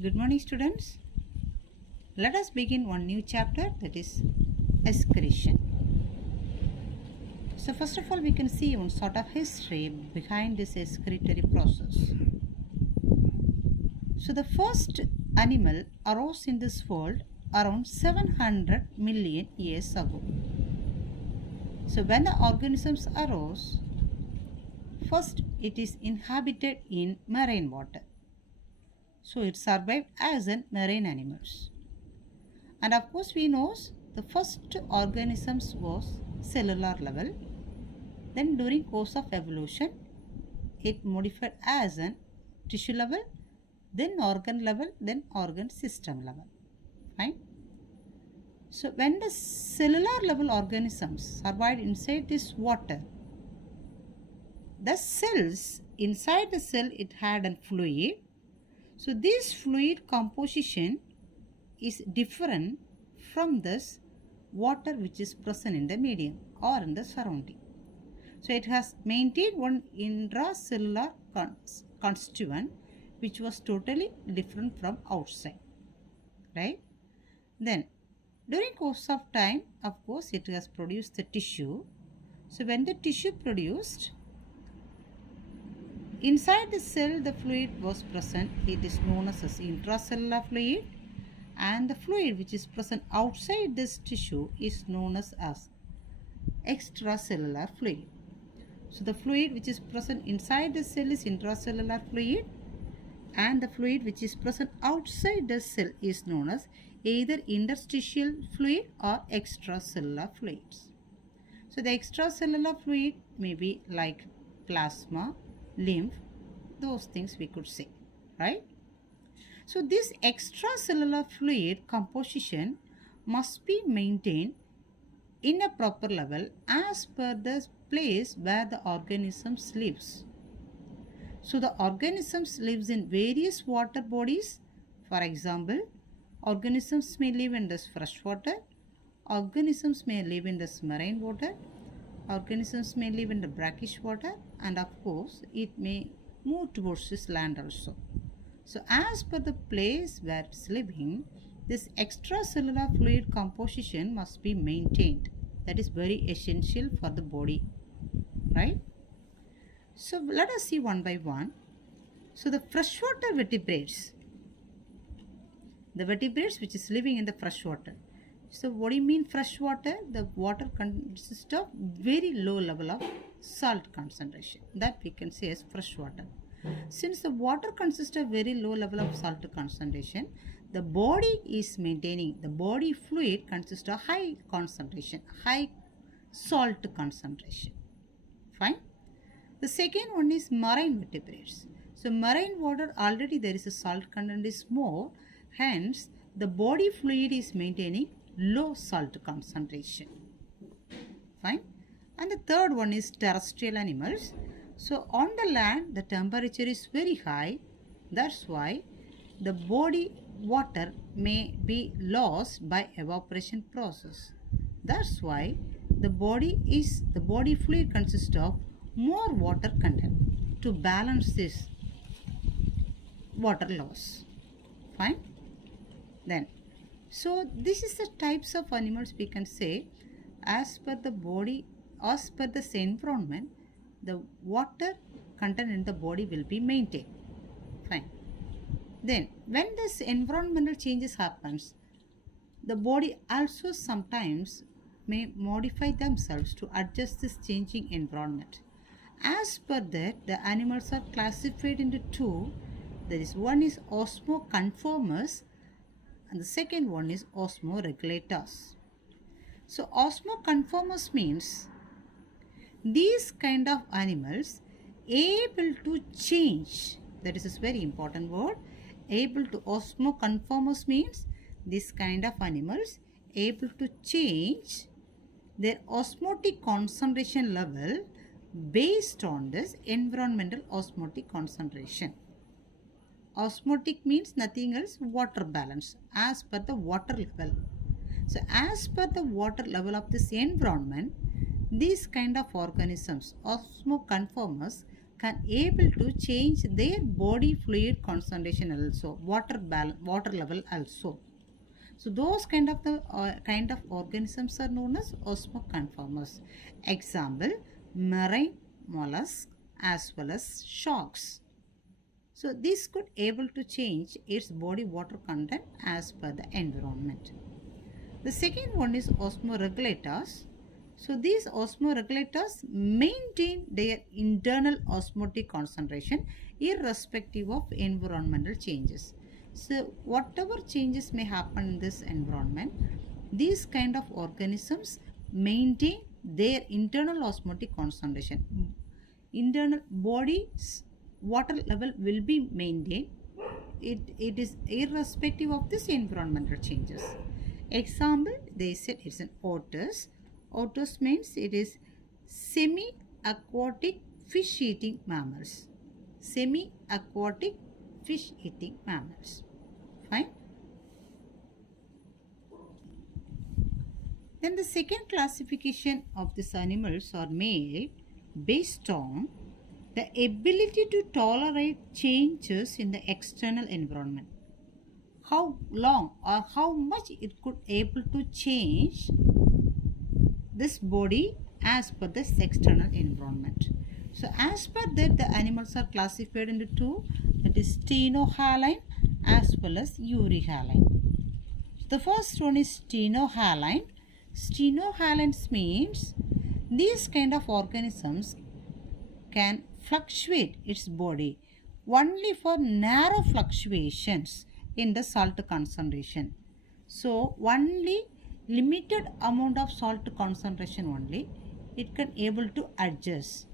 Good morning, students. Let us begin one new chapter, that is excretion. So first of all, we can see one sort of history behind this excretory process. So the first animal arose in this world around 700 million years ago. So when the organisms arose, first it is inhabited in marine water. So it survived as an marine animals. And of course we know the first organisms was cellular level. Then during course of evolution, it modified as an tissue level, then organ level, then organ system level. Fine. So when the cellular level organisms survived inside this water, the cells inside the cell, it had a fluid. So this fluid composition is different from this water which is present in the medium or in the surrounding. So it has maintained one intracellular constituent which was totally different from outside, right? Then during course of time, of course, it has produced the tissue. So when the tissue produced, inside the cell the fluid was present. It is known as intracellular fluid, and the fluid which is present outside this tissue is known as extracellular fluid. So the fluid which is present inside the cell is intracellular fluid, and the fluid which is present outside the cell is known as either interstitial fluid or extracellular fluids. So the extracellular fluid may be like plasma, lymph, those things we could say, right? So this extracellular fluid composition must be maintained in a proper level as per the place where the organisms lives. So the organisms lives in various water bodies. For example, organisms may live in this fresh water, organisms may live in this marine water, organisms may live in the brackish water, and of course it may move towards this land also. So as per the place where it is living, this extracellular fluid composition must be maintained. That is very essential for the body, right? So let us see one by one. So the freshwater vertebrates, the vertebrates which is living in the fresh water. So what do you mean fresh water? The water consists of very low level of salt concentration. That we can say as fresh water. Since the water consists of very low level of salt concentration, the body is maintaining, the body fluid consists of high concentration, high salt concentration. Fine. The second one is marine vertebrates. So marine water, already there is a salt content is more, hence the body fluid is maintaining low salt concentration. Fine. And the third one is terrestrial animals. So on the land the temperature is very high, that's why the body water may be lost by evaporation process. That's why the body fluid consists of more water content to balance this water loss. Fine. Then so this is the types of animals we can say. As per the body, as per the environment, the water content in the body will be maintained. Fine. Then when this environmental changes happens, the body also sometimes may modify themselves to adjust this changing environment. As per that, the animals are classified into two. There is one is osmoconformers and the second one is osmoregulators. So osmoconformers means these kind of animals able to change, that is a very important word, able to. Osmoconformers means this kind of animals able to change their osmotic concentration level based on this environmental osmotic concentration. Osmotic means nothing else, water balance as per the water level. So as per the water level of this environment, these kind of organisms, osmoconformers, can able to change their body fluid concentration also, water level also. So those kind of organisms are known as osmoconformers. Example, marine mollusks as well as sharks. So this could able to change its body water content as per the environment. The second one is osmoregulators. So these osmoregulators maintain their internal osmotic concentration irrespective of environmental changes. So whatever changes may happen in this environment, these kind of organisms maintain their internal osmotic concentration. Internal body's water level will be maintained. It is irrespective of this environmental changes. Example, they said it's an otters. Otters means it is semi-aquatic fish-eating mammals. Semi-aquatic fish-eating mammals. Fine. Then the second classification of these animals are made based on the ability to tolerate changes in the external environment. How long or how much it could able to change this body as per this external environment. So as per that, the animals are classified into two, that is stenohaline as well as euryhaline. So the first one is stenohaline. Stenohalines means these kind of organisms can fluctuate its body only for narrow fluctuations in the salt concentration. So only limited amount of salt concentration only it can able to adjust,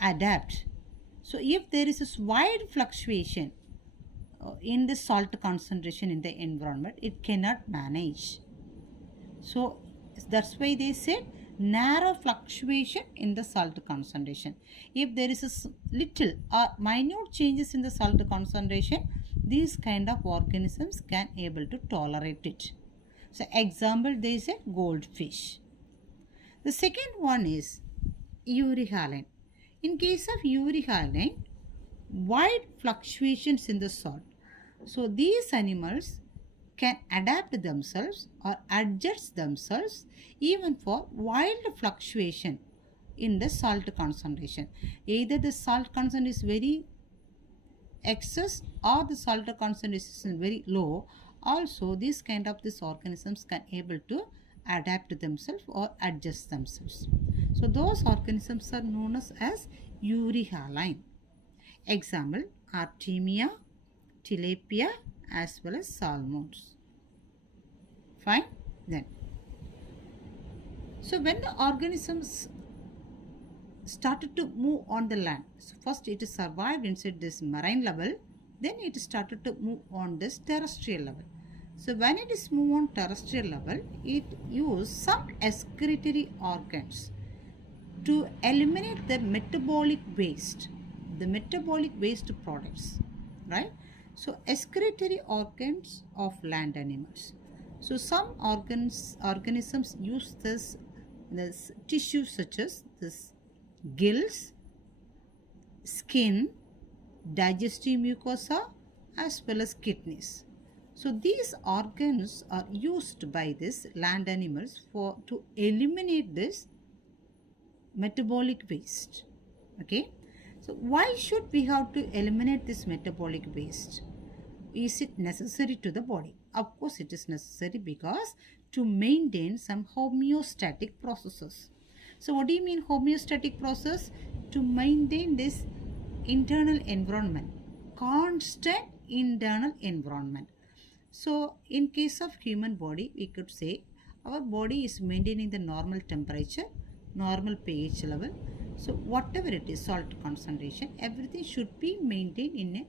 adapt. So if there is a wide fluctuation in the salt concentration in the environment, it cannot manage. So that's why they said narrow fluctuation in the salt concentration. If there is a little or minute changes in the salt concentration, these kind of organisms can able to tolerate it. So example, they said goldfish. The second one is euryhaline. In case of euryhaline, wide fluctuations in the salt. So these animals can adapt themselves or adjust themselves even for wild fluctuation in the salt concentration. Either the salt concentration is very excess or the salt concentration is very low. Also, these kind of these organisms can able to adapt themselves or adjust themselves. So those organisms are known as euryhaline. Example, Artemia, tilapia as well as salmons. Fine. Then, so when the organisms started to move on the land, so first it survived inside this marine level, then it started to move on this terrestrial level. So when it is moved on terrestrial level, it used some excretory organs to eliminate the metabolic waste products, right? So excretory organs of land animals. So some organisms use this tissue such as this gills, skin, digestive mucosa as well as kidneys. So these organs are used by these land animals to eliminate this metabolic waste. Okay. So why should we have to eliminate this metabolic waste? Is it necessary to the body? Of course it is necessary, because to maintain some homeostatic processes. So what do you mean homeostatic process? To maintain this internal environment, constant internal environment. So in case of human body, we could say our body is maintaining the normal temperature, normal pH level. So whatever it is, salt concentration, everything should be maintained in a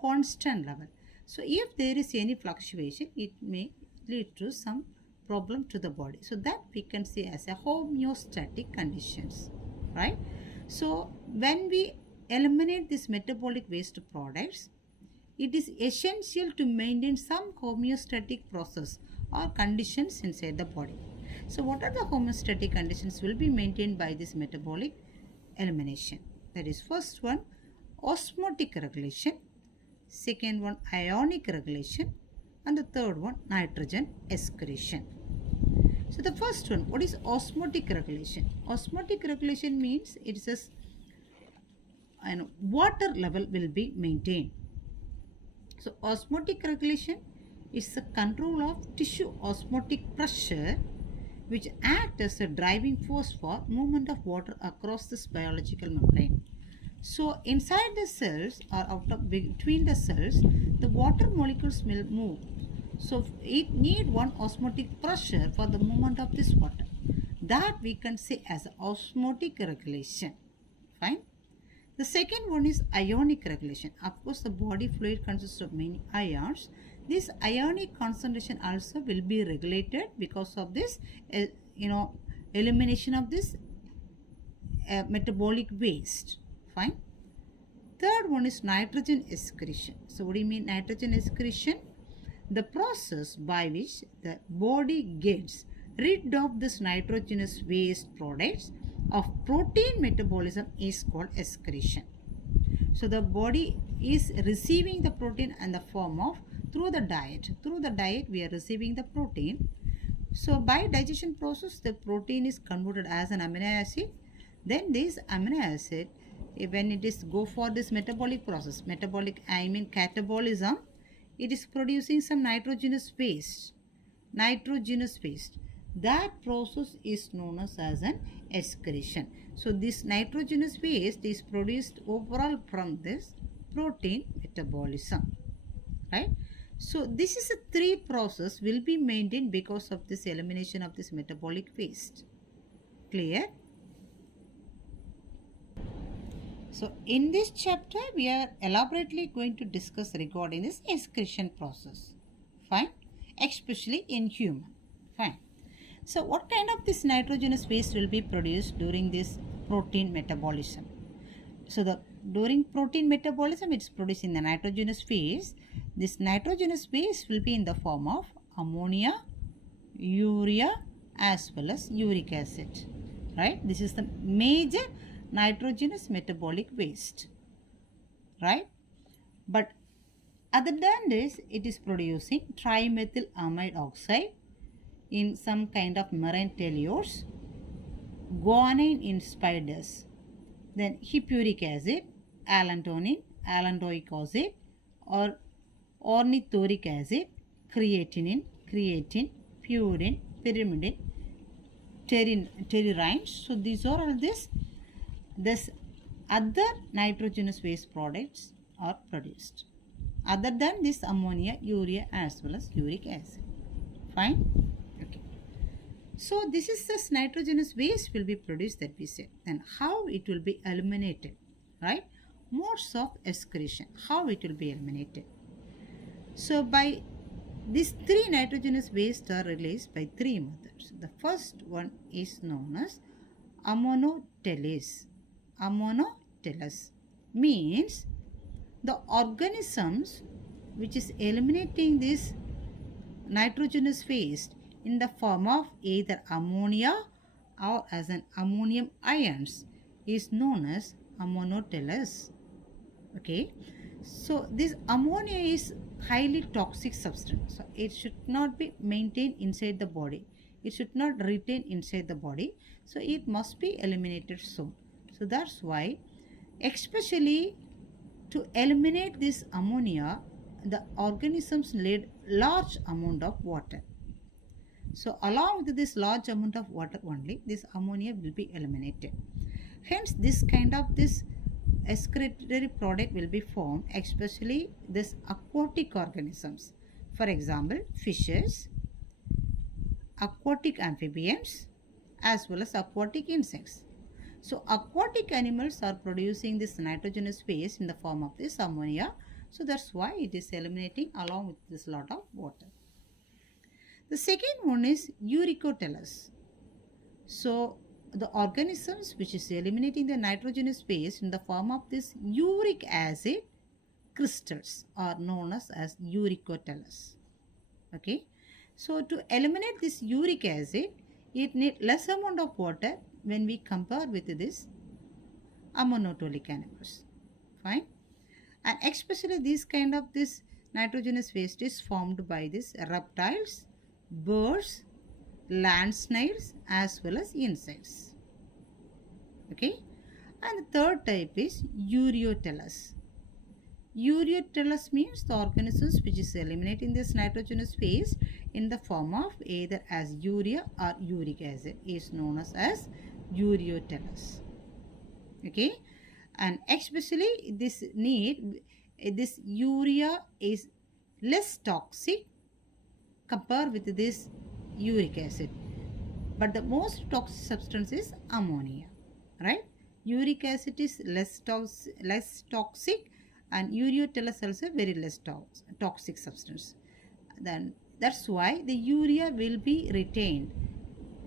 constant level. So if there is any fluctuation, it may lead to some problem to the body. So that we can say as a homeostatic conditions, right? So when we eliminate these metabolic waste products, it is essential to maintain some homeostatic process or conditions inside the body. So what are the homeostatic conditions will be maintained by this metabolic elimination? That is first one osmotic regulation, second one ionic regulation, and the third one nitrogen excretion. So the first one, what is osmotic regulation? Osmotic regulation means it is a water level will be maintained. So osmotic regulation is the control of tissue osmotic pressure which act as a driving force for movement of water across this biological membrane. So inside the cells or out of between the cells, the water molecules will move. So it need one osmotic pressure for the movement of this water. That we can say as osmotic regulation. Fine. The second one is ionic regulation. Of course, the body fluid consists of many ions. This ionic concentration also will be regulated because of this, elimination of this metabolic waste. Fine. Third one is nitrogen excretion. So what do you mean nitrogen excretion? The process by which the body gets rid of this nitrogenous waste products of protein metabolism is called excretion. So the body is receiving the protein in the form of through the diet. Through the diet we are receiving the protein. So by digestion process the protein is converted as an amino acid. Then this amino acid, when it is go for this metabolic process, catabolism, it is producing some nitrogenous waste. That process is known as an excretion. So this nitrogenous waste is produced overall from this protein metabolism, right? So this is a three process will be maintained because of this elimination of this metabolic waste. Clear? So in this chapter we are elaborately going to discuss regarding this excretion process. Fine? Especially in human. Fine. So what kind of this nitrogenous waste will be produced during this protein metabolism? So during protein metabolism it's produced in the nitrogenous phase. This nitrogenous waste will be in the form of ammonia, urea as well as uric acid. Right? This is the major nitrogenous metabolic waste, right? But other than this, it is producing trimethyl amide oxide in some kind of marine tellures, guanine in spiders, then hippuric acid, allantoin, allantoic acid, or ornithoric acid, creatine, purine, pyrimidine, terrine. So these are all this other nitrogenous waste products are produced other than this ammonia, urea as well as uric acid. Fine? Okay. So this is this nitrogenous waste will be produced that we said. And how it will be eliminated, right? Modes of excretion, how it will be eliminated. So by these three nitrogenous waste are released by three methods. The first one is known as ammonotellus. Ammonotellus means the organisms which is eliminating this nitrogenous waste in the form of either ammonia or as an ammonium ions is known as ammonotellus. Okay, so this ammonia is highly toxic substance, so it should not be maintained inside the body, it should not retain inside the body, so it must be eliminated soon. So that's why, especially to eliminate this ammonia, the organisms need large amount of water. So along with this large amount of water only, this ammonia will be eliminated. Hence this kind of this excretory product will be formed, especially this aquatic organisms. For example, fishes, aquatic amphibians as well as aquatic insects. So aquatic animals are producing this nitrogenous waste in the form of this ammonia. So that's why it is eliminating along with this lot of water. The second one is uricotellus. So the organisms which is eliminating the nitrogenous waste in the form of this uric acid crystals are known as uricotellus. Okay. So to eliminate this uric acid, it needs less amount of water when we compare with this ammonotolic animals. Fine. And especially this nitrogenous waste is formed by these reptiles, birds, land snails as well as insects. Okay. And the third type is ureotellus. Ureotellus means the organisms which is eliminating this nitrogenous waste in the form of either as urea or uric acid is known as ureotellus. Okay. And especially this urea is less toxic compared with this uric acid, but the most toxic substance is ammonia, right? Uric acid is less toxic and ureotellus also very less toxic substance. Then that's why the urea will be retained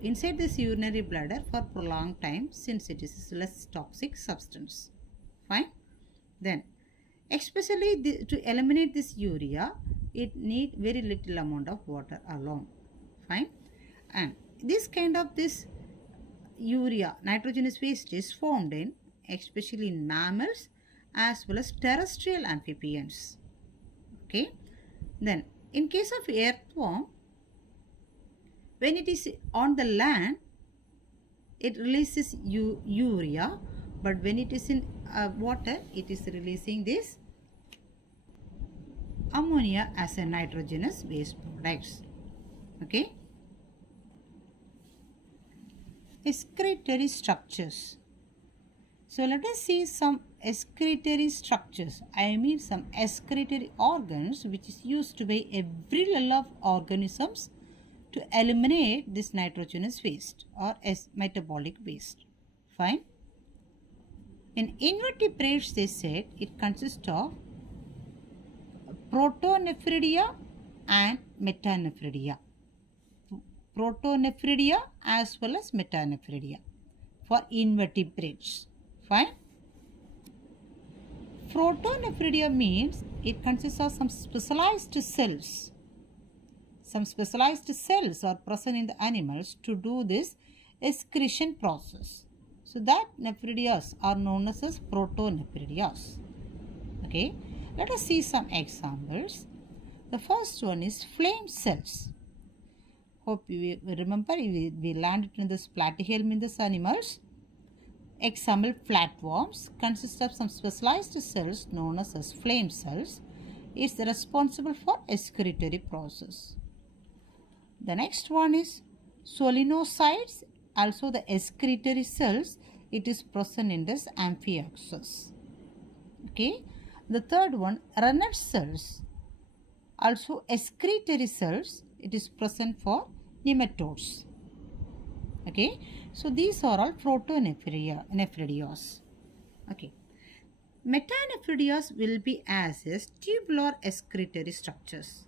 inside this urinary bladder for prolonged time since it is less toxic substance. Fine. Then especially to eliminate this urea, it need very little amount of water alone. Fine. And this urea nitrogenous waste is formed in especially in mammals as well as terrestrial amphibians. Okay. Then in case of earthworm, when it is on the land, it releases urea, but when it is in water, it is releasing this ammonia as a nitrogenous waste products. Okay. Excretory structures. So let us see some excretory structures. I mean some excretory organs which is used by every level of organisms to eliminate this nitrogenous waste or as metabolic waste. Fine. In invertebrates, they said it consists of protonephridia and metanephridia. Protonephridia as well as metanephridia for invertebrates. Fine. Protonephridia means it consists of some specialized cells. Some specialized cells are present in the animals to do this excretion process. So that nephridias are known as protonephridias. Okay. Let us see some examples. The first one is flame cells. Hope you remember we landed in this platyhelm in these animals. Example, flatworms consist of some specialized cells known as flame cells. It's responsible for excretory process. The next one is solenocytes, also the excretory cells. It is present in this amphioxus. Okay. The third one, rennet cells, also excretory cells. It is present for nematodes. Okay. So these are all protonephridias. Okay. Metanephridias will be as tubular excretory structures.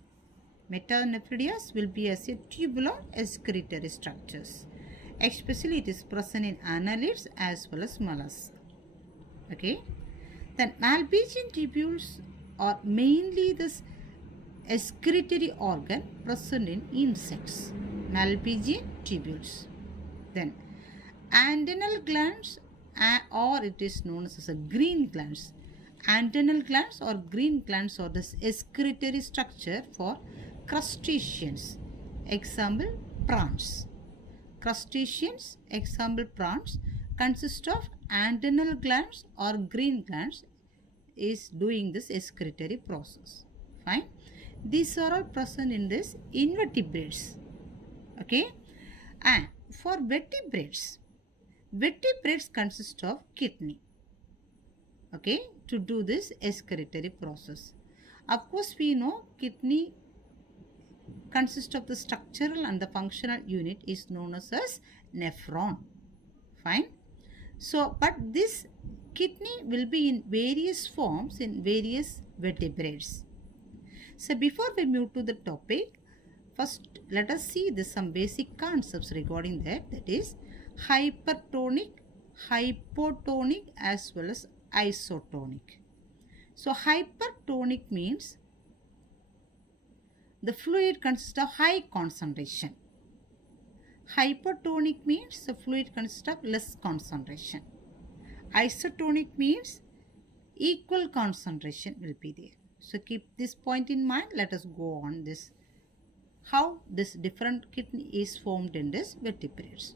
Metanephridias will be as tubular excretory structures. Especially it is present in annelids as well as mollusks. Okay. Then Malpighian tubules are mainly this excretory organ present in insects. Malpighian tubules. Then antennal glands or it is known as green glands. Antennal glands or green glands are this excretory structure for crustaceans. Example, prawns. Crustaceans, example prawns, consist of antennal glands or green glands is doing this excretory process. Fine. These are all present in this invertebrates. Okay. And for vertebrates consist of kidney. Okay. To do this excretory process. Of course, we know kidney consists of the structural and the functional unit is known as nephron. Fine. So, but this kidney will be in various forms in various vertebrates. So, before we move to the topic, first let us see some basic concepts regarding that. That is hypertonic, hypotonic as well as isotonic. So, hypertonic means the fluid consists of high concentration. Hypertonic means the fluid consists of less concentration. Isotonic means equal concentration will be there. So keep this point in mind. Let us go on this. How this different kidney is formed in this vertebrates.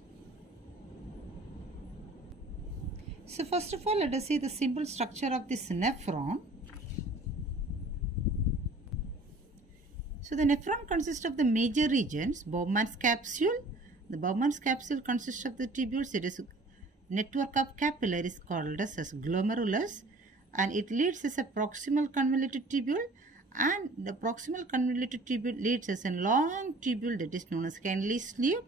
So first of all, let us see the simple structure of this nephron. So the nephron consists of the major regions, Bowman's capsule. The Bowman's capsule consists of the tubules. It is network of capillaries called as glomerulus, and it leads as a proximal convoluted tubule, and the proximal convoluted tubule leads as a long tubule that is known as Henle's loop,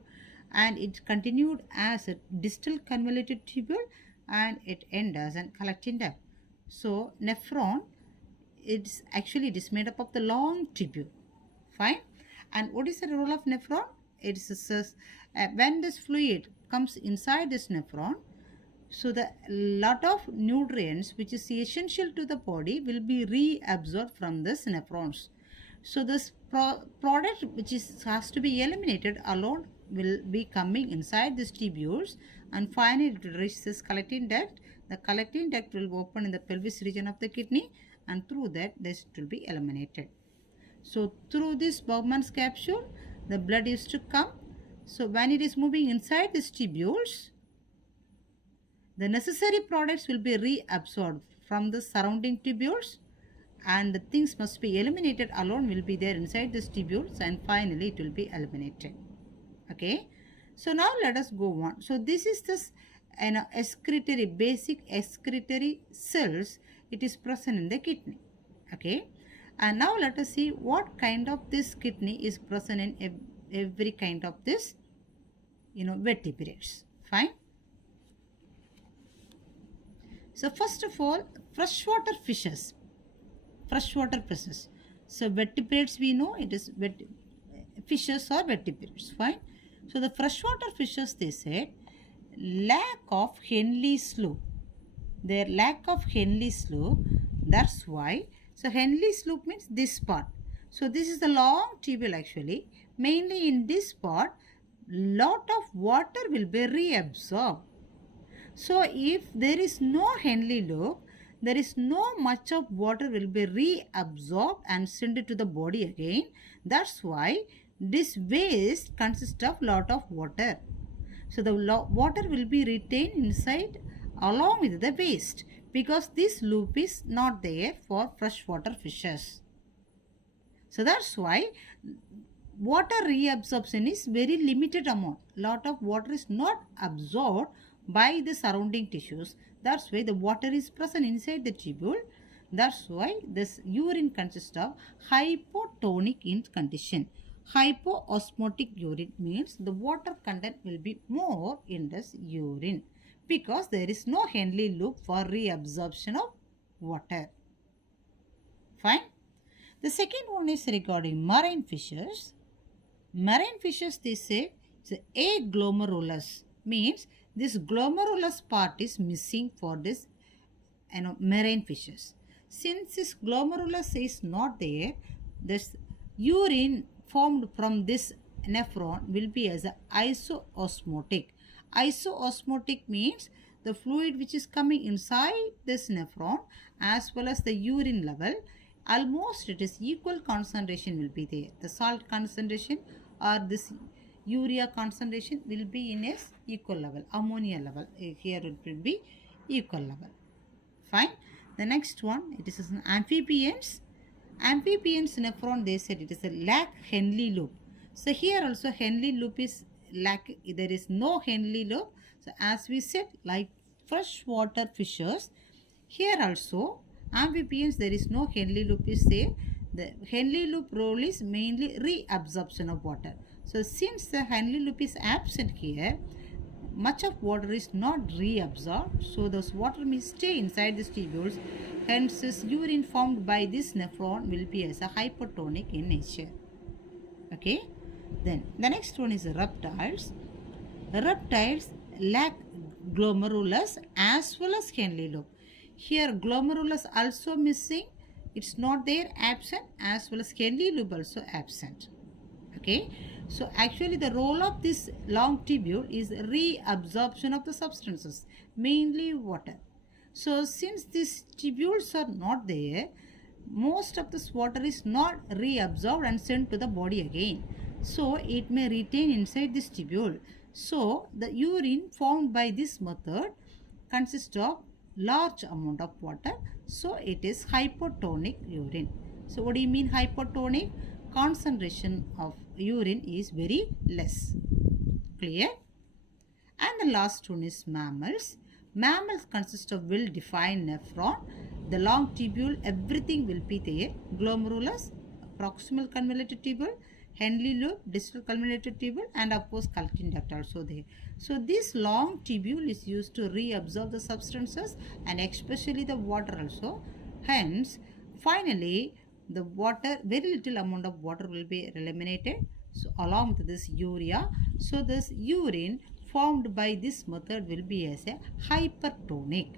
and it continued as a distal convoluted tubule, and it ends as a collecting duct. So nephron, it is made up of the long tubule. Fine. And what is the role of nephron? It is when this fluid comes inside this nephron, so the lot of nutrients which is essential to the body will be reabsorbed from this nephrons. So this product which has to be eliminated alone will be coming inside these tubules, and finally it will reach this collecting duct. The collecting duct will open in the pelvis region of the kidney, and through that this will be eliminated. So through this Bowman's capsule, the blood used to come. So when it is moving inside these tubules, the necessary products will be reabsorbed from the surrounding tubules, and the things must be eliminated alone will be there inside these tubules, and finally it will be eliminated. Okay. So now let us go on. So this is this excretory, basic excretory cells. It is present in the kidney. Okay. And now let us see what kind of this kidney is present in every kind of this, vertebrates. Fine. So first of all, freshwater fishes. So vertebrates, we know it is fishes or vertebrates. Fine. So the freshwater fishes, they said, lack of Henle's loop. Their lack of Henle's loop. That's why. So Henle's loop means this part. So this is the long tubule actually. Mainly in this part, lot of water will be reabsorbed. So if there is no Henle loop, there is no much of water will be reabsorbed and sent to the body again. That's why this waste consists of lot of water. So the water will be retained inside along with the waste, because this loop is not there for freshwater fishes. So that's why water reabsorption is very limited amount. Lot of water is not absorbed by the surrounding tissues. That's why the water is present inside the tubule. That's why this urine consists of hypotonic in condition. Hypoosmotic urine means the water content will be more in this urine, because there is no Henle loop for reabsorption of water. Fine. The second one is regarding marine fishes. Marine fishes, they say, it's aglomerulus, means this glomerulus part is missing for this marine fishes. Since this glomerulus is not there, this urine formed from this nephron will be as a isoosmotic. Isoosmotic means the fluid which is coming inside this nephron as well as the urine level, almost it is equal concentration will be there. The salt concentration or this urea concentration will be in a equal level. Ammonia level, here it will be equal level. Fine. The next one, it is an amphibians. Amphibians nephron, they said it is a lack Henle loop. So here also Henle loop is lack, there is no Henle loop. So as we said, like freshwater fishes, here also amphibians there is no Henle loop is there. The Henle loop role is mainly reabsorption of water. So since the Henle loop is absent here, much of water is not reabsorbed, so those water may stay inside these tubules. Hence this urine formed by this nephron will be as a hypotonic in nature. Okay. Then the next one is reptiles. Reptiles lack glomerulus as well as Henle loop. Here glomerulus also missing, it's not there, absent, as well as Henle loop also absent. Okay. So actually the role of this long tubule is reabsorption of the substances, mainly water. So since these tubules are not there, most of this water is not reabsorbed and sent to the body again. So it may retain inside this tubule. So the urine formed by this method consists of large amount of water. So it is hypotonic urine. So what do you mean hypotonic? Concentration of urine is very less. Clear? And the last one is mammals. Mammals consist of well-defined nephron. The long tubule, everything will be there. Glomerulus, proximal convoluted tubule, Henle lobe, distal convoluted tubule, and of course collecting duct also there. So this long tubule is used to reabsorb the substances and especially the water also. Hence, finally, the water, very little amount of water will be eliminated. So along with this urea, so this urine formed by this method will be as a hypertonic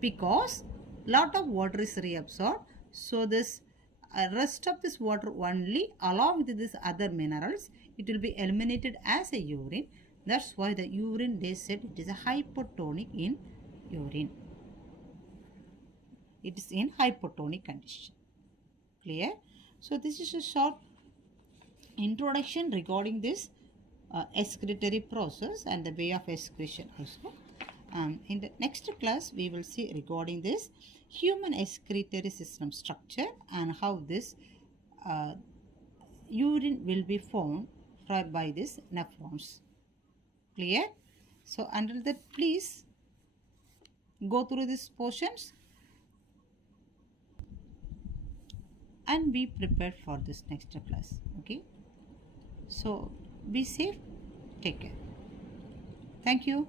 because lot of water is reabsorbed. So this rest of this water only along with this other minerals, it will be eliminated as a urine. That's why the urine, they said it is a hypotonic in urine. It is in hypotonic condition. Clear? So this is a short introduction regarding this excretory process and the way of excretion also. In the next class, we will see regarding this human excretory system structure and how this urine will be formed by these nephrons. Clear? So until that, please go through these portions and be prepared for this next class. Okay? So be safe. Take care. Thank you.